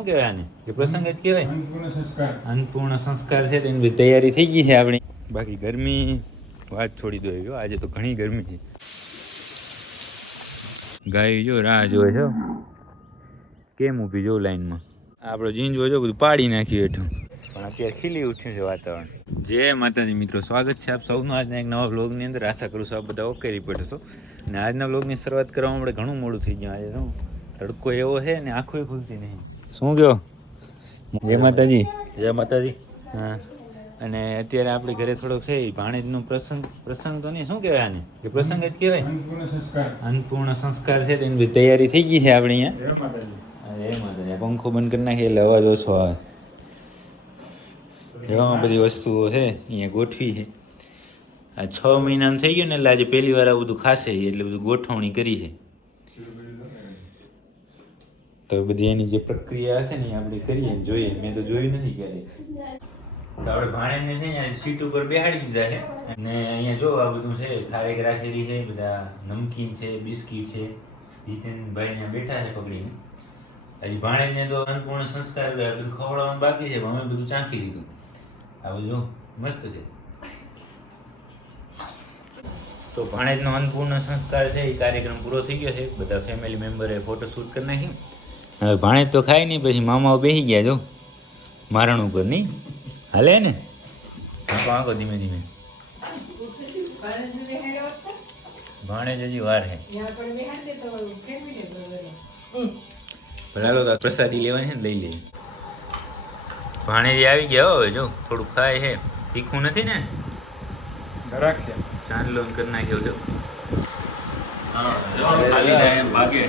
શું કહેવાય આને કે પ્રસંગ જ કહેવાય. અન્નપૂર્ણ સંસ્કાર. છે તેની બધી તૈયારી થઈ ગઈ છે આપણી. બાકી ગરમી વાત છોડી દો એવી આજે તો ઘણી ગરમી છે. ગાય જો રાહ જોવે છે હો. કેમ ઊભી જો લાઈનમાં? આપણો જીન જો બધું પાડી નાખ્યું હેઠું. પણ અત્યારે ખીલી ઉઠ્યું છે વાતાવરણ. જય માતાજી મિત્રો સ્વાગત છે આપ સૌનું. આજના એક નવા બ્લોગની અંદર આશા કરું છું આપ બધા ઓકે રિપોર્ટ હશો અને આજના બ્લોગની શરૂઆત કરવામાં આપણે ઘણું મોડું થઈ ગયું. આજે શું તડકો એવો છે ને આંખોય ખુલતી નહીં. શું કહો? જય માતાજી. જય માતાજી. હા. અને અત્યારે આપણે ઘરે થોડોક છે ભાણેજનો પ્રસંગ પ્રસંગ તો નહીં શું કહેવાય આને? કે પ્રસંગ જ કહેવાય. અન્નપૂર્ણ સંસ્કાર છે તેની બધી તૈયારી થઈ ગઈ છે આપણે જય માતાજી. અહીંયા પંખો બંધ કરી નાખીએ એટલે અવાજ ઓછો આવે. એવામાં બધી વસ્તુઓ છે અહીંયા ગોઠવી છે. આ છ મહિનાનું થઈ ગયું ને એટલે આજે પહેલી વાર આ બધું ખાશે એટલે બધું ગોઠવણી કરી છે. તો બધી એની જે પ્રક્રિયા હશે ને એ આપણે કરીએ જોઈએ. મેં તો જોયું નથી ક્યારેય. તો આપણે ભાણેજને છે ને સીટ ઉપર બેહાડી દીધા છે. અને અહીંયા જો આ બધું છે થાળેક રાખેલી છે, બધા નમકીન છે, બિસ્કીટ છે. જીતેનભાઈ અહીંયા બેઠા છે પકડીને. હજી ભાણેજને તો અન્નપૂર્ણ સંસ્કાર બધું ખવડાવવાનું બાકી છે, પણ અમે બધું ચાખી લીધું આ બધું મસ્ત છે. તો ભાણેજનો અન્નપૂર્ણ સંસ્કાર છે, એ કાર્યક્રમ પૂરો થઈ ગયો છે. બધા ફેમિલી મેમ્બરે ફોટોશૂટ કરી નાખ્યું. હવે ભાણેજ તો ખાય નહીં પછી મામાઓ બેસી ગયા જો. મારણ ઉપર નહીં? હાલે ને? આંખો આંખો ધીમે ધીમે. ભાણેજ હજી વાર હે. ભલાલો તો પ્રસાદી લેવાની છે ને લઈ લઈએ ભાણેજી આવી ગયા હો હવે જો થોડું ખાય છે. તીખું નથી ને? ધરાક છે. ચાંદલો કરી નાખ્યો જો. ખાલી જાય એમ ભાગે.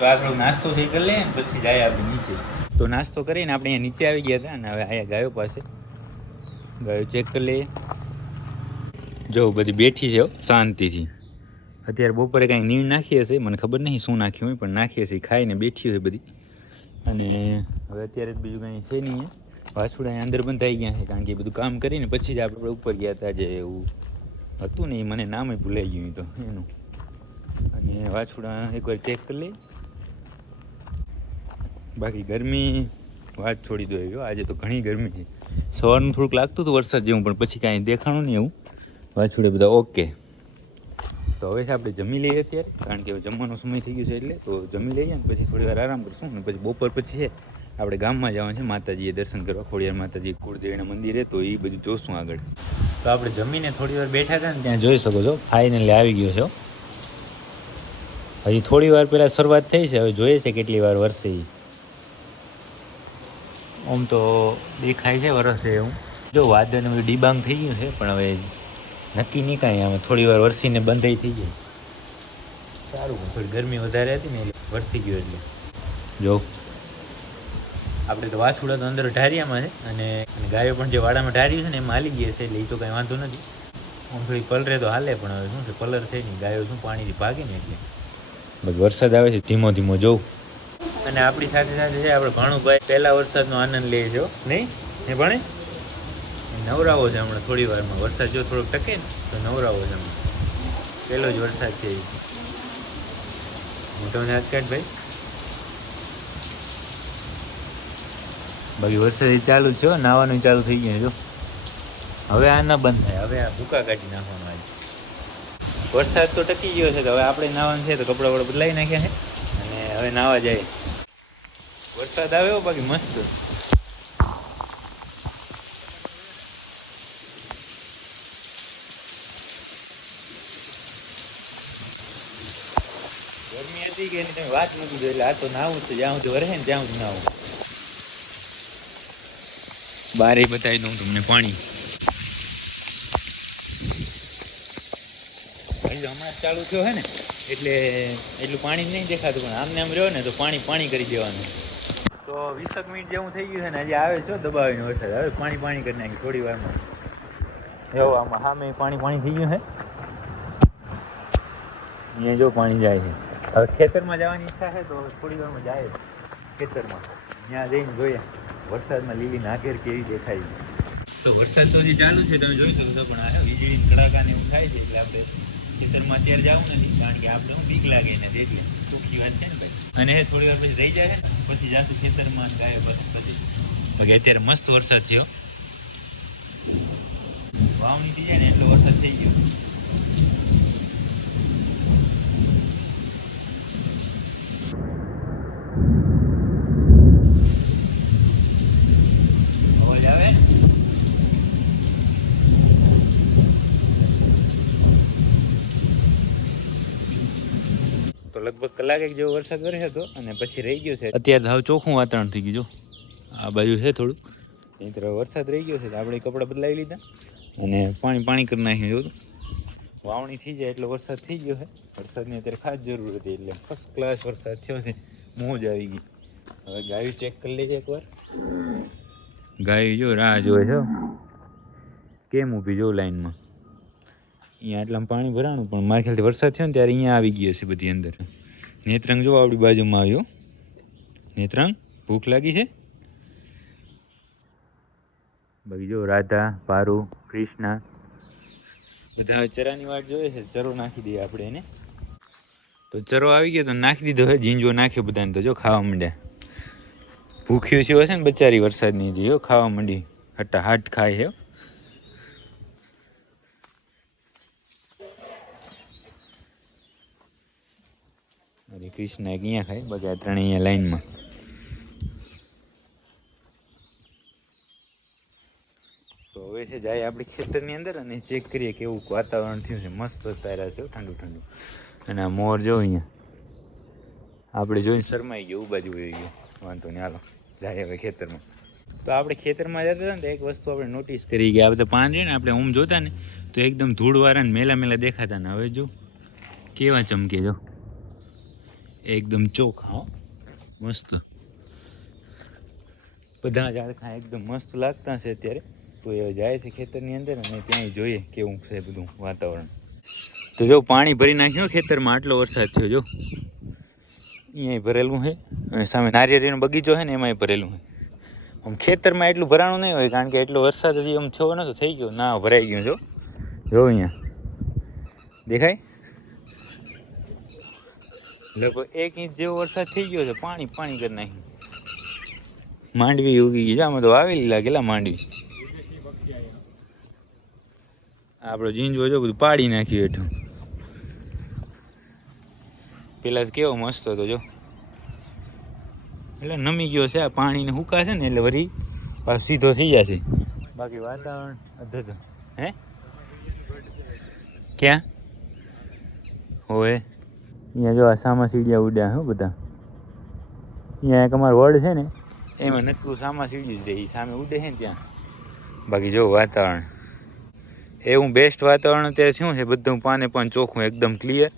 તો આપણો નાસ્તો થઈ કરી લઈએ પછી જાય આપણે નીચે. તો નાસ્તો કરીને આપણે અહીંયા નીચે આવી ગયા હતા અને હવે અહીંયા ગાયો પાસે. ગાયો ચેક કરી લઈએ. જો બધી બેઠી છે શાંતિથી. અત્યારે બપોરે કાંઈ નીર નાખી હશે, મને ખબર નહીં શું નાખ્યું હોય, પણ નાખી હશે, ખાઈને બેઠી હોય બધી. અને હવે અત્યારે બીજું કાંઈ છે નહીં વાસુડા અંદર બંધ થઈ ગયા છે, કારણ કે બધું કામ કરીને પછી જ આપણે ઉપર ગયા હતા જે એવું હતું ને એ મને નામે ભૂલાઈ ગયું તો, એનું. અને વાછુડા એકવાર ચેક કરી લઈએ. બાકી ગરમી વાત છોડી દો એવી. આજે તો ઘણી ગરમી છે સવારનું થોડુંક લાગતું હતું વરસાદ જેવું, પણ પછી કાંઈ દેખાણું નહીં એવું વાત છોડે બધા ઓકે તો હવે છે આપણે જમી લઈએ અત્યારે, કારણ કે જમવાનો સમય થઈ ગયો છે એટલે, તો જમી લઈએ ને પછી થોડી વાર આરામ કરશું ને પછી બપોર પછી છે, આપણે ગામમાં જવાનું છે, માતાજીએ દર્શન કરવા, ખોડિયાર માતાજી, કુળદેવીના મંદિરે તો એ બધું જોશું આગળ તો આપણે જમીને થોડી વાર બેઠા હતા ને ત્યાં જોઈ શકો છો, ફાઇનલી આવી ગયો છે હજી થોડી વાર પહેલાં શરૂઆત થઈ છે, હવે જોઈએ છે કેટલી વાર વરસે. આમ તો દેખાય છે વરસે એવું. જો વાદળ બધું ડિબાંગ થઈ ગયું છે, પણ હવે નક્કી નહીં કાંઈ. આમાં થોડી વાર વરસીને બંધાઈ થઈ જાય સારું થોડી ગરમી વધારે હતી ને વરસી ગયું એટલે. જો, આપણે તો વાછુડા તો અંદર ઢારિયામાં છે અને ગાયો પણ જે વાડામાં ઢાર્યું છે ને એમાં હાલી ગયા છે એટલે એ તો કાંઈ વાંધો નથી. આમ થોડી પલરે તો હાલે, પણ હવે શું છે, પલર છે નહીં, ગાયો શું પાણીથી ભાગે ને એટલે. વરસાદ આવે છે, ધીમો ધીમો જોઉં. અને આપણી સાથે સાથે છે આપણે ભાણુભાઈ. પહેલા વરસાદનો આનંદ લે છે નહીં? એ ભણે? નવરાવો છે હમણાં થોડી વારમાં. વરસાદ જો થોડોક ટકે ને, તો નવરાવો છે હમણાં. પહેલો જ વરસાદ છે હું તમને આજકાટ ભાઈ. બાકી વરસાદ ચાલુ છે નાવાનું ચાલુ થઈ ગયું જો. હવે આ ના બંધ થાય. હવે આ ભૂકા કાઢી નાખવાનું આજે. વરસાદ તો ટકી ગયો છે, તો હવે આપણે નાવાનું છે તો કપડાં વપડા બદલાઈ નાખ્યા છે. અને હવે નાવા જાય. વરસાદ આવ્યો બાકી મસ્ત ગરમી હતી કે એની તમે વાત મૂકી જોઈ એટલે આ તો નાવું તો જ્યાં સુધી વરે ને ત્યાં સુધી નાવું બારે બતાવી દઉં તમને પાણી હમણાં ચાલુ થયો હે ને એટલે એટલું પાણી નહીં દેખાતું પણ આમને આમ રહ્યો ને તો પાણી પાણી કરી દેવાનું તો વીસક મિનિટ જેવું થઈ ગયું છે ને હજી આવે છો દબાવીને વરસાદ. હવે પાણી પાણી કરી નાખી થોડી વારમાં. એવું આમાં સામે પાણી પાણી થઈ ગયું છે. અહીંયા જો પાણી જાય છે. હવે ખેતરમાં જવાની ઈચ્છા છે તો થોડી વારમાં જાય ખેતરમાં. ત્યાં જઈને જોઈએ વરસાદમાં લીલી નાગેર કેવી દેખાય છે. તો વરસાદ તો હજી ચાલુ છે તમે જોઈ શકો છો પણ આ વીજળી કડાકા ને એવું થાય છે એટલે આપણે ખેતરમાં અત્યારે જવું નથી કારણ કે આપણે હું બીક લાગે ને એટલે ચોખ્ખી વાત છે ને ભાઈ. અને થોડી વાર પછી રહી જાય પછી જાતું ખેતરમાં ગાય પછી બાકી અત્યારે મસ્ત વરસાદ થયો. વાવણી થઈ જાય ને, એટલો વરસાદ થઈ ગયો અવાજ આવે તો લગભગ કલાક એક જેવો વરસાદ વરસ્યો હતો અને પછી રહી ગયો છે. અત્યારે હાવ ચોખ્ખું વાતાવરણ થઈ ગયું જો. આ બાજુ છે થોડું. એ તરફ વરસાદ રહી ગયો છે આપણે કપડાં બદલાવી લીધા અને પાણી પાણી કરી નાખ્યું જોયું વાવણી થઈ જાય એટલો વરસાદ થઈ ગયો છે. વરસાદની અત્યારે ખાસ જરૂર હતી એટલે ફર્સ્ટ ક્લાસ વરસાદ થયો છે. મોજ આવી ગઈ. હવે ગાયું ચેક કરી લેજે એકવાર. ગાયું જો રાહ જોવે છે. કેમ ઊભી જો લાઈનમાં અહીંયા આટલા પાણી ભરાણું, પણ મારા ખ્યાલથી વરસાદ થયો ને ત્યારે અહીંયા આવી ગયો છે બધી અંદર. નેત્રંગ જો આપણી બાજુમાં આવ્યો. નેત્રંગ, ભૂખ લાગી છે? બાકી જો રાધા પારુ કૃષ્ણા, બધા ચરાની વાટ જોઈએ છે, ચરો નાખી દઈએ આપણે એને. તો ચરો આવી ગયો તો નાખી દીધો હે જીંજો નાખ્યો બધાને તો જો ખાવા માંડ્યા. ભૂખ્યું છે હશે ને બચારી વરસાદની જે ખાવા માંડી. હટ્ટા હાટ ખાય છે હો. અરે કૃષ્ણ એક અહીંયા ખાય બધા ત્રણ અહીંયા લાઈનમાં. તો હવે છે, જાય આપણે ખેતરની અંદર અને ચેક કરીએ કેવું વાતાવરણ થયું છે. મસ્ત તારા છે ઠંડુ ઠંડુ. અને આ મોર જો અહીંયા. આપણે જોઈને શરમાઈ ગયો બાજુ વહી ગયો. વાંધો નહીં, હાલો. જાય હવે ખેતરમાં. તો આપણે ખેતરમાં જતા હતા ને, તો એક વસ્તુ આપણે નોટિસ કરી કે આ બધા પાન છે આપણે ઊમ જોતા ને, તો એકદમ ધૂળવાળા ને મેલા મેલા દેખાતા ને. હવે જો, કેવા ચમકે જો. એકદમ ચોખા, હો. મસ્ત. બધા ઝાડખા એકદમ મસ્ત લાગતા છે અત્યારે. તો એ જાય છે ખેતરની અંદર અને ત્યાં જોઈએ કેવું છે બધું વાતાવરણ. તો જો પાણી ભરી નાખ્યો ખેતરમાં, આટલો વરસાદ થયો, જો. અહીંયા ભરેલું છે અને સામે નારિયેરીનો બગીચો છે ને એમાંય ભરેલું છે. આમ ખેતરમાં એટલું ભરાણું નહીં હોય, કારણ કે એટલો વરસાદ હજી આમ થયો નતો, થઈ ગયો, ના, ભરાઈ ગયો, જો. જો અહીંયા. દેખાય? લગભગ એક ઇંચ જેવો વરસાદ થઈ ગયો છે પાણી પાણી કરી નાખી. માંડવી ઉગી ગઈ છે આમાં તો વાવેલી લાગેલા માંડવી આપણો જીંજવો જો બધું પાડી નાખ્યું હેઠું પેલા તો કેવો મસ્ત હતો જો. એટલે નમી ગયો છે આ પાણીને હુકાશે ને એટલે પાછો સીધો થઈ જશે બાકી વાતાવરણ અધધ. હે? ક્યાં? હોય અહીંયા જો સામા સીડિયા ઉડ્યા હો બધા. અહીંયા એક અમારો વડ છે ને, એમાં નક્કું સામા સીડી જ રહે સામે ઉડે છે ને ત્યાં. બાકી જો વાતાવરણ. એવું બેસ્ટ વાતાવરણ અત્યારે શું છે, બધું પાને પણ ચોખ્ખું એકદમ ક્લિયર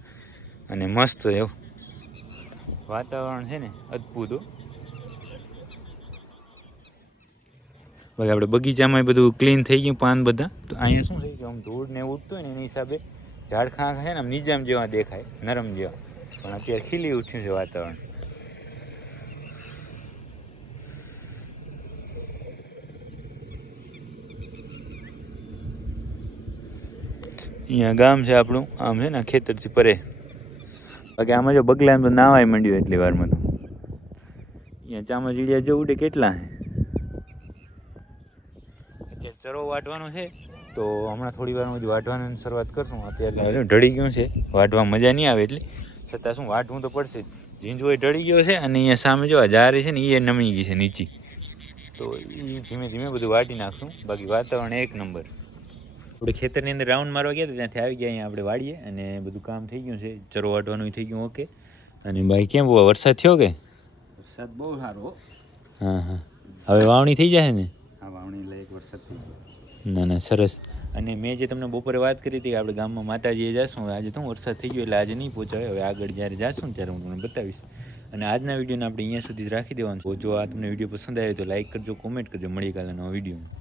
અને મસ્ત એવું વાતાવરણ છે ને અદ્ભુત. બાકી આપણે બગીચામાં બધું ક્લીન થઈ ગયું પાન બધા. તો અહીંયા શું થઈ ગયું આમ ધૂળ ને એવું ઉડતું હોય ને એની હિસાબે ઝાડખા છે ને, આમ નિજામ જેવા દેખાય, નરમ જેવા. પણ અત્યારે ખીલી ઉઠ્યું છે વાતાવરણ. અહીંયા ગામ છે આપણું, આમ છે ને ખેતરથી પરે. બાકી આમાં જો બગલા એમ તો નાવાય માંડ્યું એટલી વારમાં તો. અહીંયા ચામાચીડિયા જો ઉડે, કેટલા છે? ચરો વાટવાનો છે. તો હમણાં થોડી વારમાં બધું વાઢવાની શરૂઆત કરશું. અત્યારે હજુ ઢળી ગયું છે. વાઢવા મજા નહીં આવે એટલે. છતાં શું વાઢવું તો પડશે જ. ઝીંઝવો એ ઢળી ગયો છે અને અહીંયા સામે જો આ જારી છે ને એ નમી ગઈ છે નીચી. તો એ ધીમે ધીમે બધું વાટી નાખશું. બાકી વાતાવરણ એક નંબર. આપણે ખેતરની અંદર રાઉન્ડ મારવા ગયા હતા ત્યાંથી આવી ગયા અહીંયા આપણે વાડીએ અને બધું કામ થઈ ગયું છે. ચરો વાટવાનું થઈ ગયું ઓકે. અને ભાઈ કેમ બહુ વરસાદ થયો કે? વરસાદ બહુ સારો. હા હા. હવે વાવણી થઈ જશે ને આ વાવણી લાયક વરસાદ થઈ ગયો ના ના, સરસ. અને મેં જે તમને બપોરે વાત કરી હતી આપણે ગામમાં માતાજીએ જાશું આજે તો વરસાદ થઈ ગયો એટલે આજે નહીં પહોંચાવે હવે આગળ જ્યારે જાશું ત્યારે હું તમને બતાવીશ. અને આજના વિડીયોને આપણે અહીંયા સુધી જ રાખી દેવાનું. જો આ તમને વીડિયો પસંદ આવ્યો તો લાઇક કરજો, કોમેન્ટ કરજો. મળી કાલે નવો વિડીયોમાં.